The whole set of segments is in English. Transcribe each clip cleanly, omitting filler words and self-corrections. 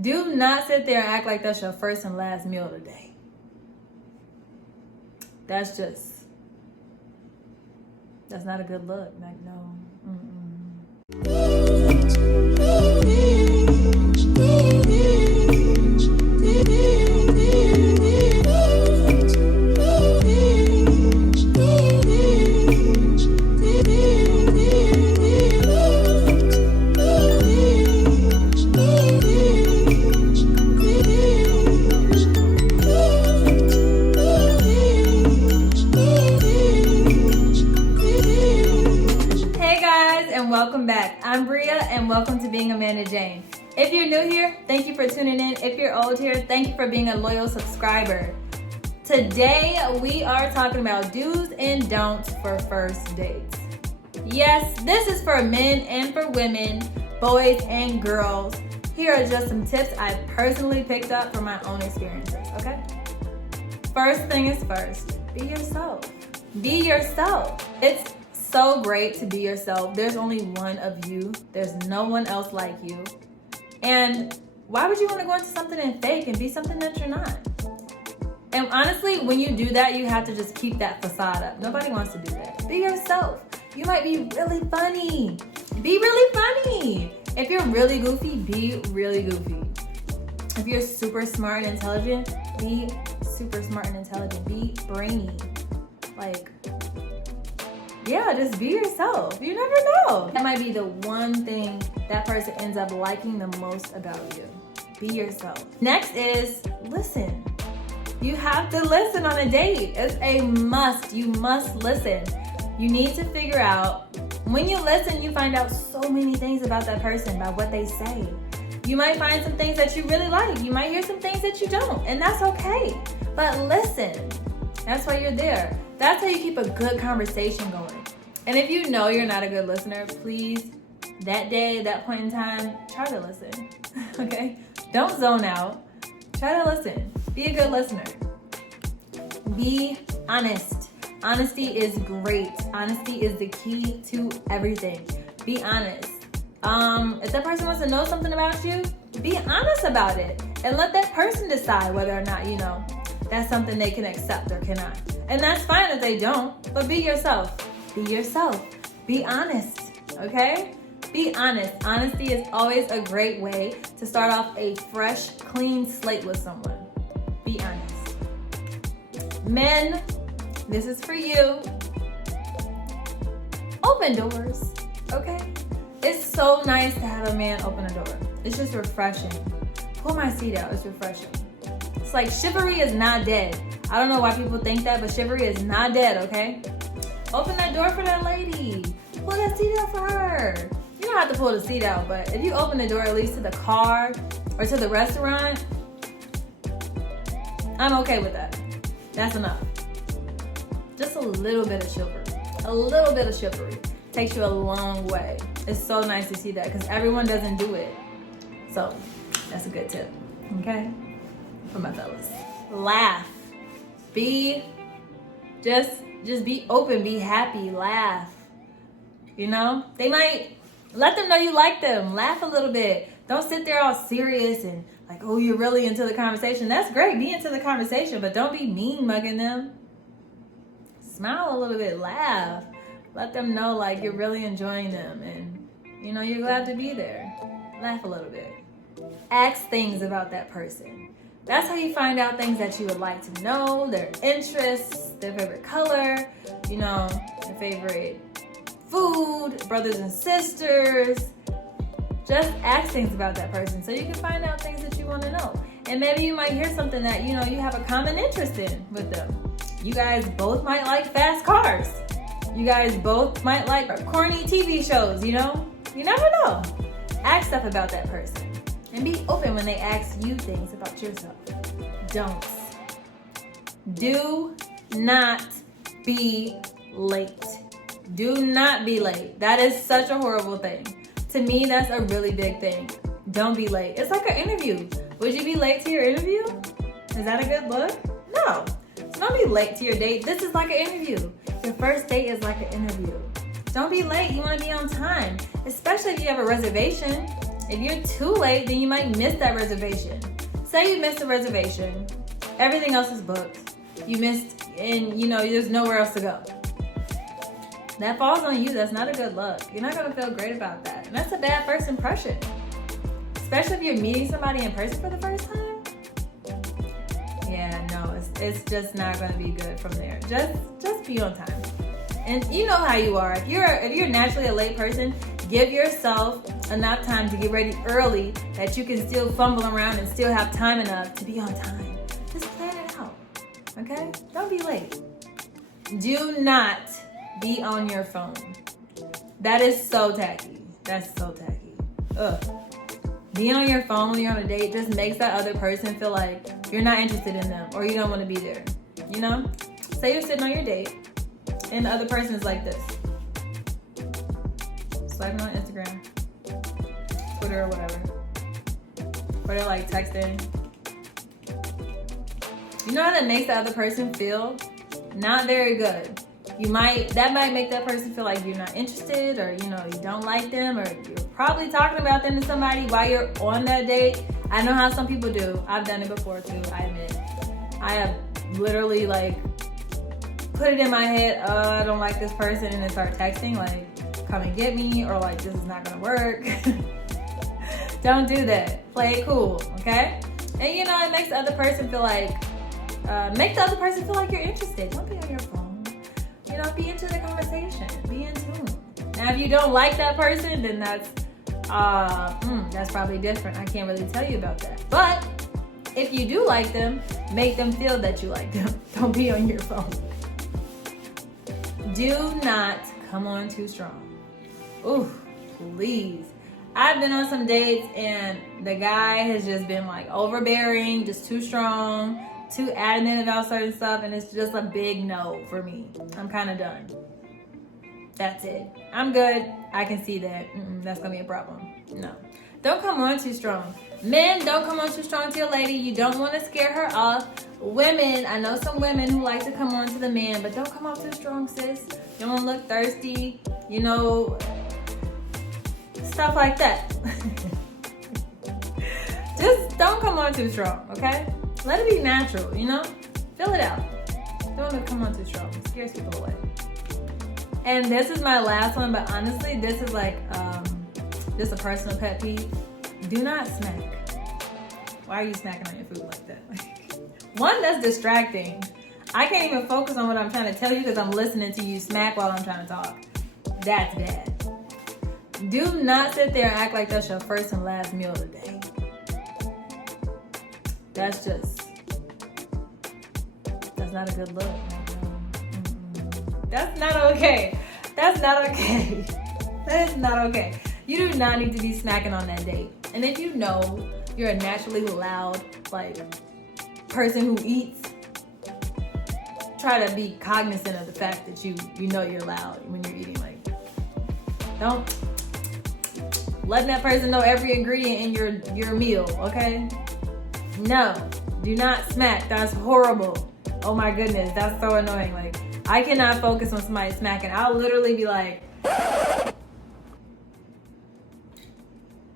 Do not sit there and act like that's your first and last meal today. That's not a good look. Like, no. Welcome back. I'm Bria and welcome to Being Amanda Jane. If you're new here, thank you for tuning in. If you're old here, thank you for being a loyal subscriber. Today we are talking about do's and don'ts for first dates. Yes, this is for men and for women, boys and girls. Here are just some tips I personally picked up from my own experiences, okay? First thing is first, be yourself. Be yourself. It's so great to be yourself. There's only one of you. There's no one else like you. And why would you want to go into something and fake and be something that you're not? And honestly, when you do that, you have to just keep that facade up. Nobody wants to do that. Be yourself. You might be really funny. Be really funny. If you're really goofy, be really goofy. If you're super smart and intelligent, be super smart and intelligent. Be brainy. Yeah, just be yourself. You never know. That might be the one thing that person ends up liking the most about you. Be yourself. Next is listen. You have to listen on a date. It's a must. You must listen. You need to figure out, when you listen, you find out so many things about that person by what they say. You might find some things that you really like. You might hear some things that you don't, and that's okay. But listen. That's why you're there. That's how you keep a good conversation going. And if you know you're not a good listener, please, that day, that point in time, try to listen, okay? Don't zone out. Try to listen. Be a good listener. Be honest. Honesty is great. Honesty is the key to everything. Be honest. If that person wants to know something about you, be honest about it. And let that person decide whether or not, that's something they can accept or cannot. And that's fine if they don't, but be yourself. Be yourself. Be honest, okay? Be honest. Honesty is always a great way to start off a fresh, clean slate with someone. Be honest. Men, this is for you. Open doors, okay? It's so nice to have a man open a door. It's just refreshing. Pull my seat out, it's refreshing. It's like chivalry is not dead. I don't know why people think that, but chivalry is not dead, okay? Open that door for that lady. Pull that seat out for her. You don't have to pull the seat out, but if you open the door at least to the car or to the restaurant, I'm okay with that. That's enough. Just a little bit of chivalry. A little bit of chivalry takes you a long way. It's so nice to see that because everyone doesn't do it. So that's a good tip, okay? For my fellas. Laugh. Just be open, be happy, laugh. They might let them know you like them. Laugh a little bit. Don't sit there all serious and like, oh, you're really into the conversation. That's great, be into the conversation, but don't be mean mugging them. Smile a little bit, laugh. Let them know like you're really enjoying them and you're glad to be there. Laugh a little bit. Ask things about that person. That's how you find out things that you would like to know, their interests, their favorite color, their favorite food, brothers and sisters. Just ask things about that person so you can find out things that you want to know. And maybe you might hear something that, you have a common interest in with them. You guys both might like fast cars. You guys both might like corny TV shows, You never know. Ask stuff about that person. And be open when they ask you things about yourself. Don'ts. Do not be late. Do not be late. That is such a horrible thing. To me, that's a really big thing. Don't be late. It's like an interview. Would you be late to your interview? Is that a good look? No. So don't be late to your date. This is like an interview. Your first date is like an interview. Don't be late. You want to be on time, especially if you have a reservation. If you're too late, then you might miss that reservation. Say you missed the reservation, everything else is booked. You missed, and there's nowhere else to go. That falls on you. That's not a good look. You're not gonna feel great about that. And that's a bad first impression. Especially if you're meeting somebody in person for the first time. Yeah, no, it's just not gonna be good from there. Just be on time. And you know how you are. If you're naturally a late person, give yourself enough time to get ready early that you can still fumble around and still have time enough to be on time. Just plan it out. Okay? Don't be late. Do not be on your phone. That is so tacky. That's so tacky. Ugh. Being on your phone when you're on a date just makes that other person feel like you're not interested in them or you don't want to be there. Say you're sitting on your date and the other person is like this. Swiping on Instagram, Twitter, or whatever. Or they're like texting. You know how that makes the other person feel? Not very good. That might make that person feel like you're not interested, or you don't like them, or you're probably talking about them to somebody while you're on that date. I know how some people do. I've done it before too, I admit. I have literally put it in my head, oh, I don't like this person, and then start texting come and get me, or this is not gonna work. Don't do that. Play it cool, okay? And it makes the other person feel like you're interested. Don't be on your phone. Be into the conversation. Be in tune. Now, if you don't like that person, then that's probably different. I can't really tell you about that. But if you do like them, make them feel that you like them. Don't be on your phone. Do not come on too strong. Ooh, please. I've been on some dates and the guy has just been overbearing, just too strong, too adamant about certain stuff, and it's just a big no for me. I'm kind of done. That's it. I'm good. I can see that. That's gonna be a problem. No. Don't come on too strong. Men, don't come on too strong to your lady. You don't want to scare her off. Women, I know some women who like to come on to the man, but don't come off too strong, sis. You don't want to look thirsty, stuff like that. Just don't come on too strong, okay? Let it be natural, Fill it out. Don't want to come on too strong. It scares people away. And this is my last one, but honestly, this is just a personal pet peeve. Do not snack. Why are you snacking on your food like that? One, that's distracting. I can't even focus on what I'm trying to tell you because I'm listening to you smack while I'm trying to talk. That's bad. Do not sit there and act like that's your first and last meal of the day. That's not a good look. That's not okay. That's not okay. That is not okay. You do not need to be smacking on that date. And if you're a naturally loud, person who eats, try to be cognizant of the fact that you're loud when you're eating. Don't letting that person know every ingredient in your meal, okay? No, do not smack. That's horrible. Oh my goodness, that's so annoying. I cannot focus on somebody smacking. I'll literally be like,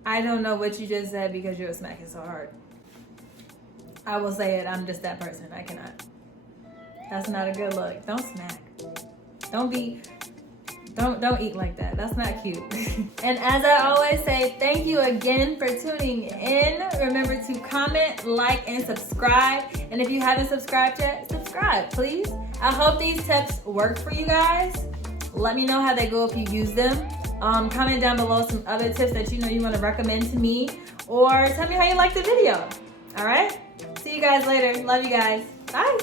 I don't know what you just said because you were smacking so hard. I will say it. I'm just that person. I cannot. That's not a good look. Don't smack. Don't eat like that. That's not cute. And as I always say, thank you again for tuning in. Remember to comment, like, and subscribe. And if you haven't subscribed yet, subscribe, please. I hope these tips work for you guys. Let me know how they go if you use them. Comment down below some other tips that you want to recommend to me. Or tell me how you liked the video. All right? See you guys later. Love you guys. Bye.